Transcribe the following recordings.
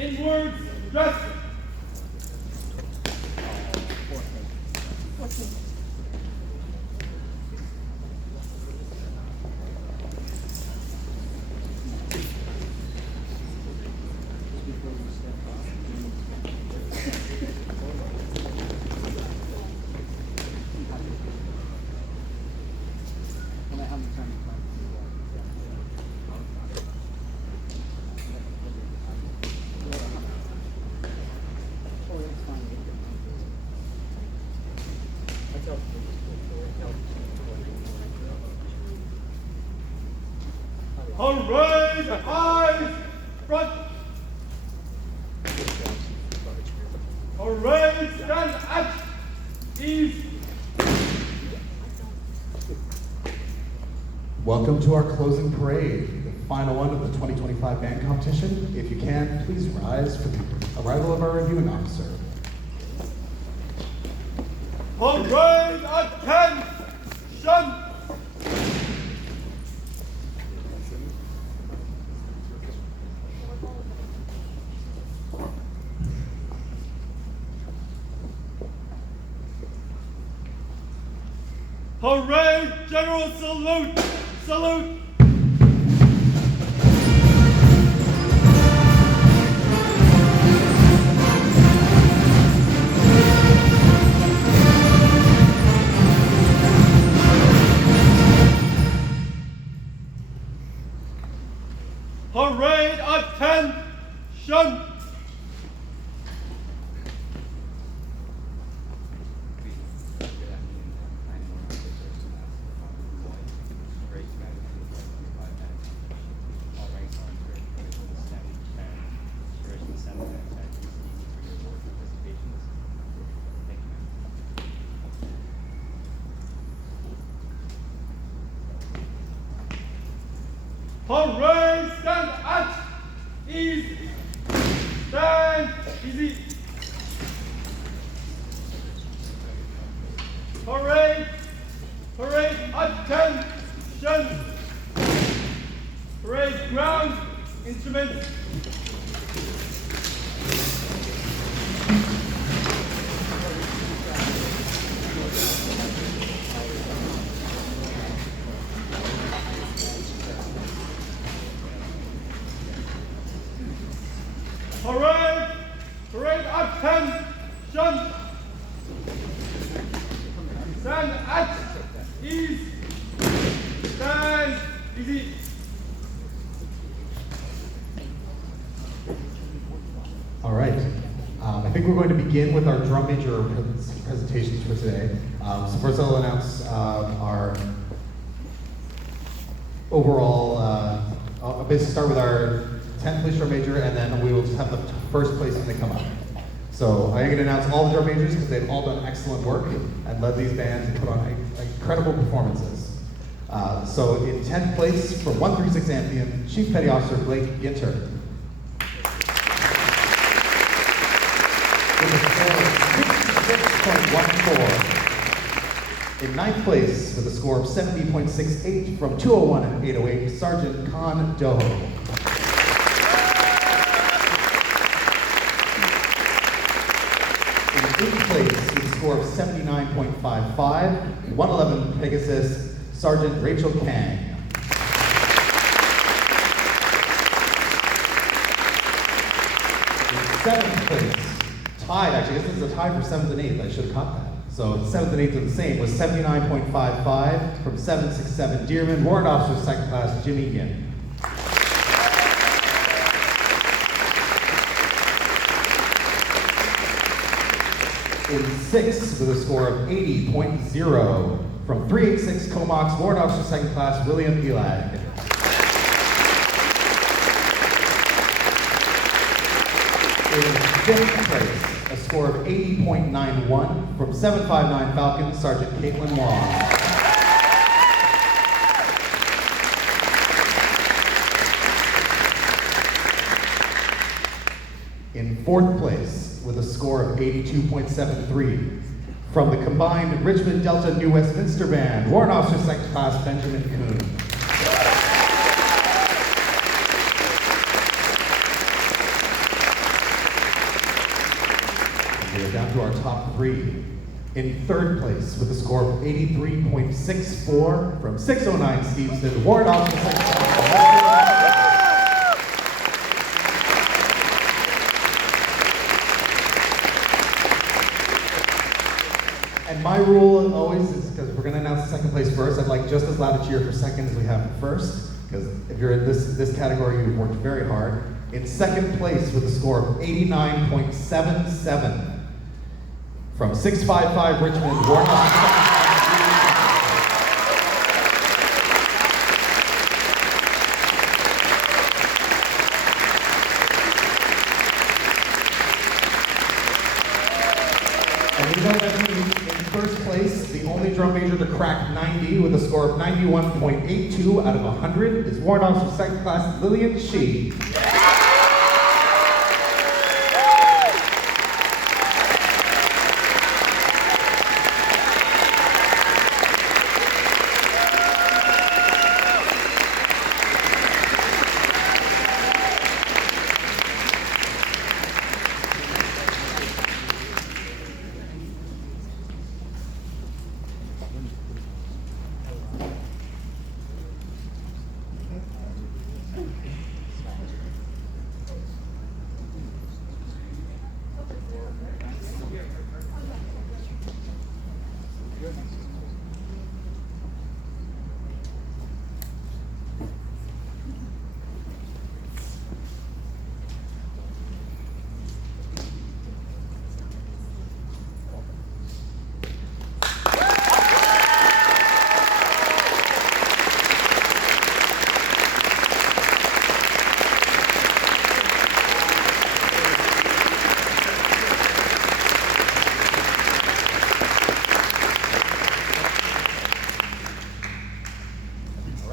Inwards, dress. Parade, eyes, front. Parade, stand at ease. Welcome to our closing parade, the final one of the 2025 band competition. If you can, please rise for the arrival of our reviewing officer. Parade, attention. Parade, general salute, salute. Parade, attention. Parade, stand at ease. Stand easy. Parade, parade, attention. Parade, ground, instruments. Parade, parade, attention. Stand at ease. Stand easy. All right. I think we're going to begin with our drum major presentations for today. So first I'll announce our overall, I'll basically start with our 10th place drum major, and then we will just have the first place when they come up. So I'm going to announce all the drum majors because they've all done excellent work and led these bands and put on incredible performances. So in 10th place, from 136 Amphion, Chief Petty Officer Blake Ginter. With a score of 66.14. In 9th place, with a score of 70.68 from 201 and 808, Sergeant Khan Doho. In 8th place, with a score of 79.55, 111 Pegasus, Sergeant Rachel Kang. In 7th place, tied, actually, this is a tie for 7th and 8th, I should have caught that. So 7th and 8th are the same, was 79.55 from 767 Dearman, Warrant Officer 2nd Class Jimmy Yin. In 6th, with a score of 80.0 from 386 Comox, Warrant Officer 2nd Class William Elag. In 5th place, a score of 80.91 from 759 Falcon, Sergeant Caitlin Wong. In 4th place, with a score of 82.73 from the combined Richmond Delta New Westminster Band, Warrant Officer 2nd Class Benjamin Kuhn. we are down to our top three. In third place with a score of 83.64 from 609 Steveston, Warren Officer. And my rule always is, because we're going to announce the second place first, I'd like just as loud a cheer for second as we have for first, because if you're in this category, you've worked very hard. In second place with a score of 89.77 from 655 Richmond, Warren Officer. And we know that in first place, the only drum major to crack 90 with a score of 91.82 out of 100 is Warrant Officer Second Class Lillian Shee.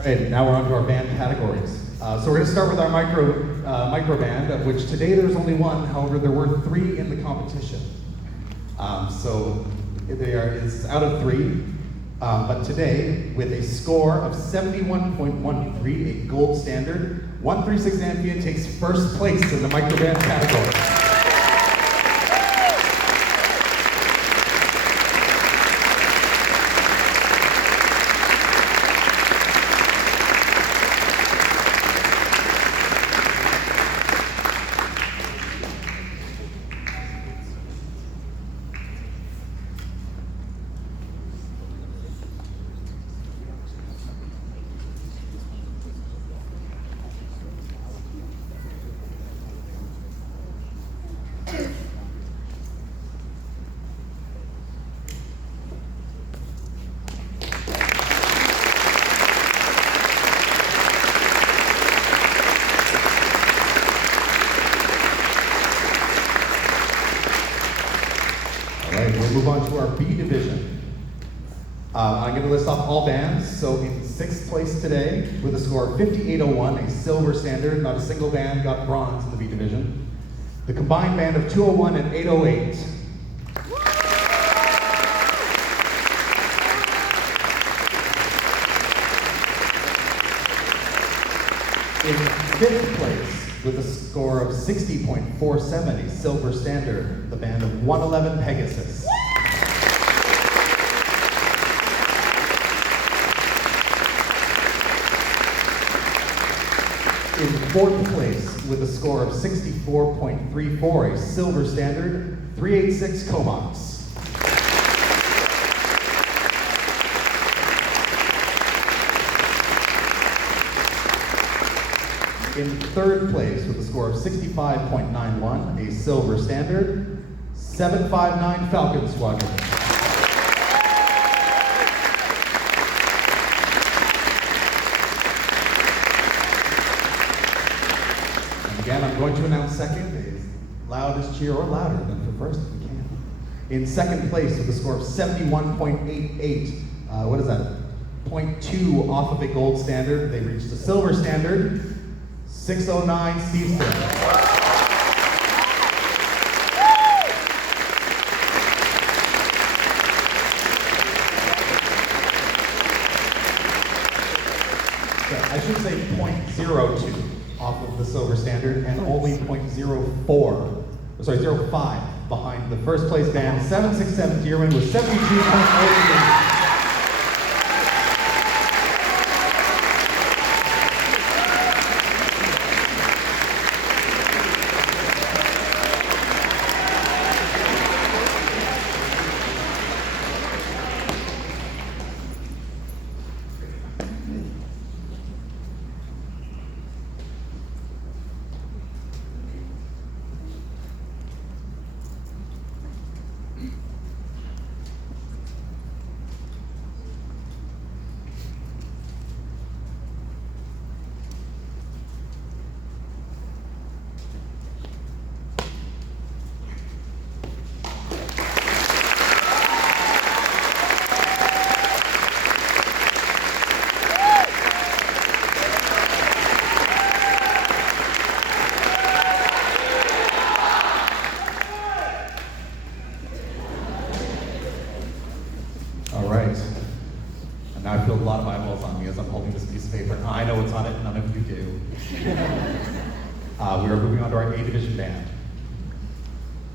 And now we're on to our band categories. So we're going to start with our micro band, of which today there's only one. However, there were three in the competition. So it's out of three. But today, with a score of 71.13, a gold standard, 136 Ampia takes first place in the micro band category. We'll move on to our B division. I'm going to list off all bands. So in sixth place today, with a score of 58.01, a silver standard, not a single band got bronze in the B division. The combined band of 201 and 808. In fifth place, with a score of 60.47, a silver standard, the band of 111 Pegasus. In fourth place, with a score of 64.34, a silver standard, 386 Comox. In third place, with a score of 65.91, a silver standard, 759 Falcon Squadron. And again, I'm going to announce second, as loud as cheer or louder than for first if we can. In second place, with a score of 71.88, what is that? 0.2 off of a gold standard, they reached a silver standard. 609 Steveston. I should say 0.02 off of the silver standard and only 0.05 behind the first place band, 767 Dearman with 72.08. All right. And now I feel a lot of eyeballs on me as I'm holding this piece of paper. I know what's on it, none of you do. We are moving on to our A Division band.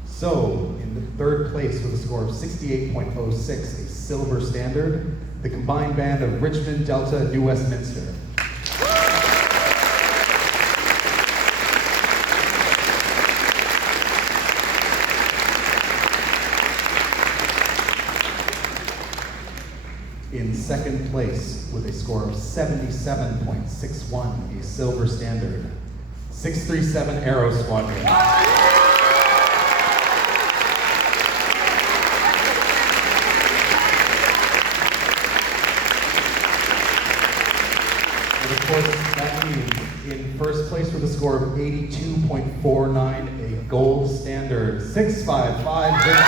So, in the third place with a score of 68.06, a silver standard, the combined band of Richmond, Delta, New Westminster. In second place with a score of 77.61, a silver standard, 637 Aero Squadron. And of course, that means in first place with a score of 82.49, a gold standard, 655 Victor.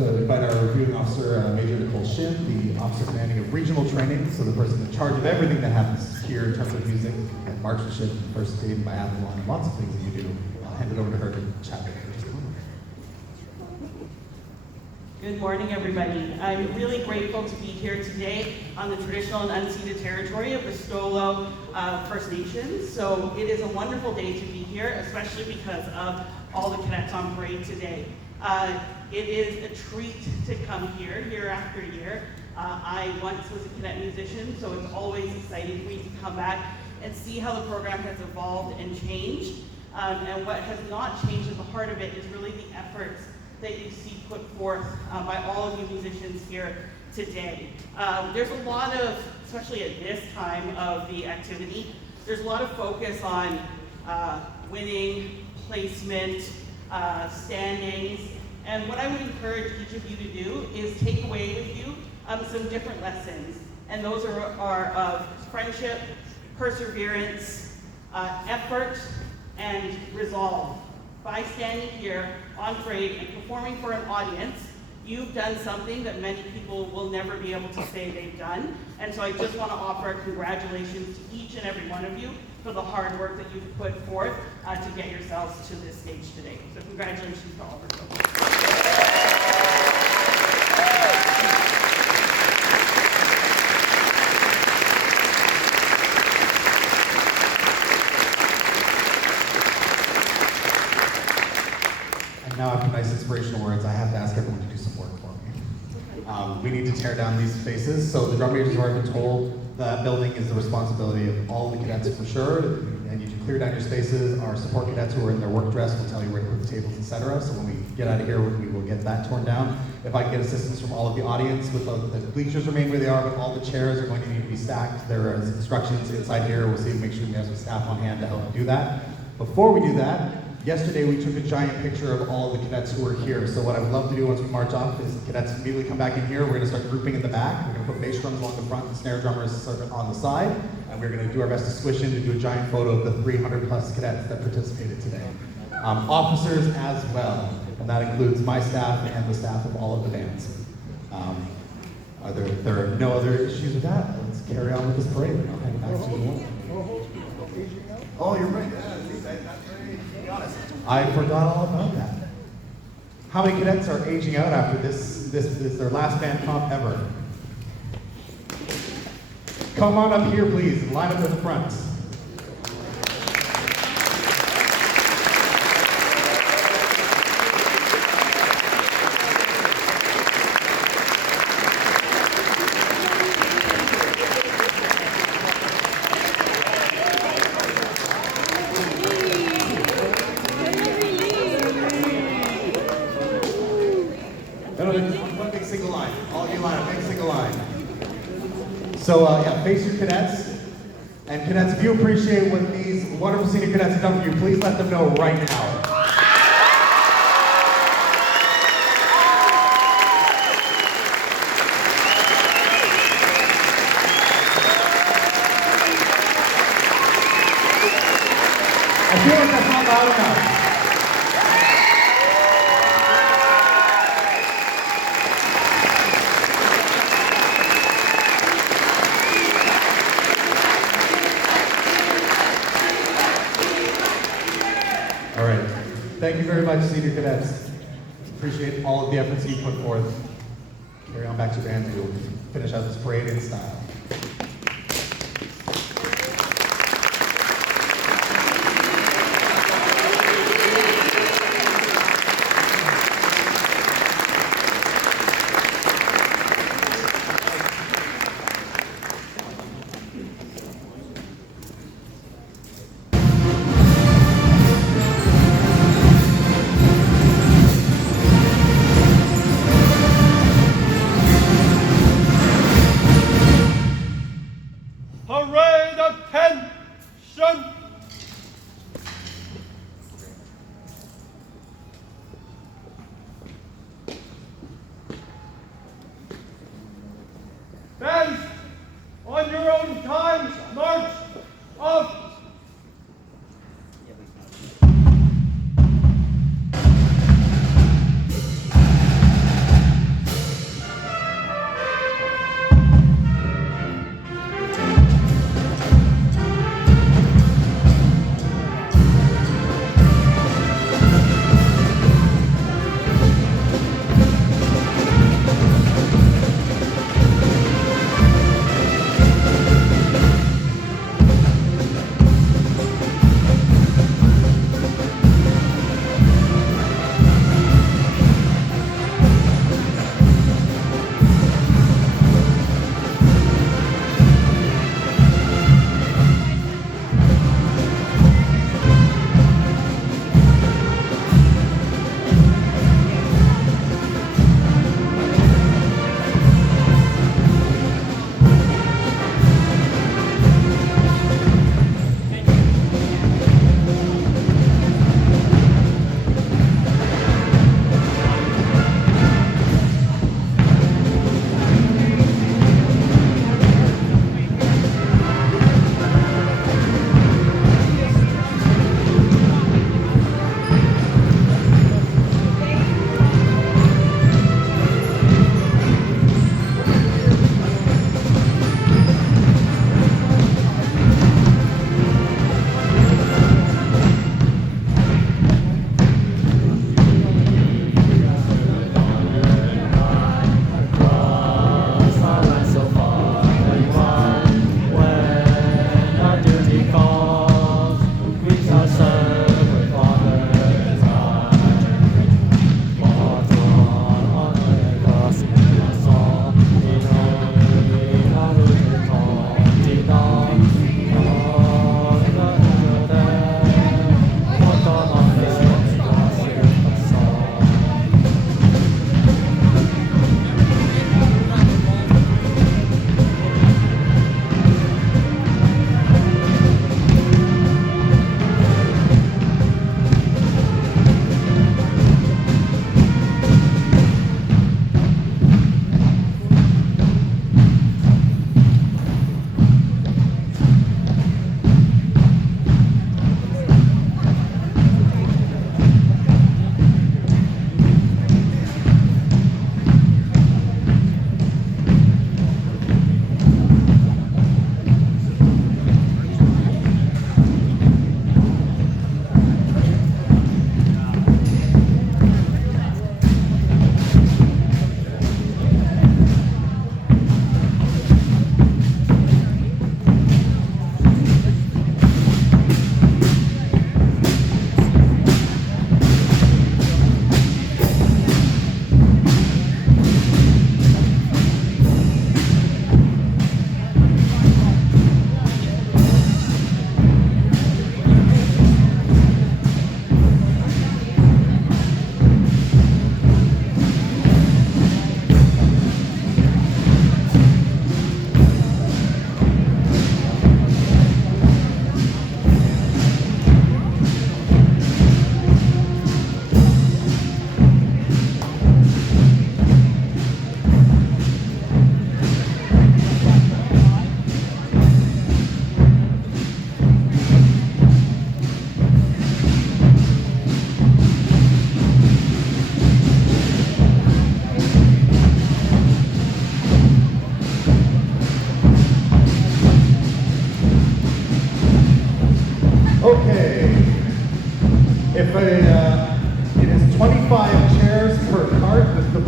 Invite our reviewing officer, Major Nicole Shin, the officer commanding of regional training, so the person in charge of everything that happens here in terms of music and marksmanship, first aid, biathlon, and lots of things that you do. I'll hand it over to her to chat with her. Good morning, everybody. I'm really grateful to be here today on the traditional and unceded territory of the Stolo First Nations. So it is a wonderful day to be here, especially because of all the cadets on parade today. It is a treat to come here year after year. I once was a cadet musician, so it's always exciting for me to come back and see how the program has evolved and changed. And what has not changed at the heart of it is really the efforts that you see put forth by all of you musicians here today. There's a lot of, especially at this time of the activity, there's a lot of focus on winning, placement, standings. And what I would encourage each of you to do is take away with you some different lessons. And those are of friendship, perseverance, effort, and resolve. By standing here on parade and performing for an audience, you've done something that many people will never be able to say they've done. And so I just want to offer congratulations to each and every one of you for the hard work that you've put forth to get yourselves to this stage today. So congratulations to all of you. And now after nice inspirational words, I have to ask everyone to do some work for me. We need to tear down these spaces. So the drum majors have already been told that building is the responsibility of all the cadets for sure. And you can clear down your spaces. Our support cadets who are in their work dress will tell you where to put the tables, etc. So when we get out of here, we will get that torn down. If I can get assistance from all of the audience, with the bleachers remain where they are, but all the chairs are going to need to be stacked. There are instructions inside here. We'll see, make sure we have some staff on hand to help do that. Before we do that, yesterday we took a giant picture of all the cadets who are here. So what I would love to do once we march off is cadets immediately come back in here. We're going to start grouping in the back. We're going to put bass drums along the front and snare drummers sort of on the side. And we're going to do our best to squish in to do a giant photo of the 300 plus cadets that participated today. Officers as well. And that includes my staff and the staff of all of the bands. There are no other issues with that. Let's carry on with this parade. I'll hand it back to you. Oh, you're right. I forgot all about that. How many cadets are aging out after this is their last band comp ever? Come on up here, please. Line up in front. One big single line. All of you line up, big single line. So yeah, face your cadets. And cadets, if you appreciate what these wonderful senior cadets have done for you, please let them know right now. I feel like that's not loud enough. All right. Thank you very much, senior cadets. Appreciate all of the efforts you put forth. Carry on back to your bands and we'll finish out this parade in style.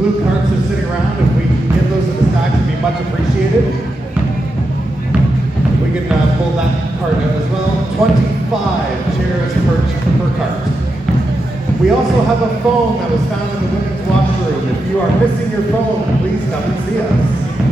blue carts are sitting around, if we can get those in the stack, it'd be much appreciated. We can pull that cart out as well. 25 chairs per cart. We also have a phone that was found in the women's washroom. If you are missing your phone, please come and see us.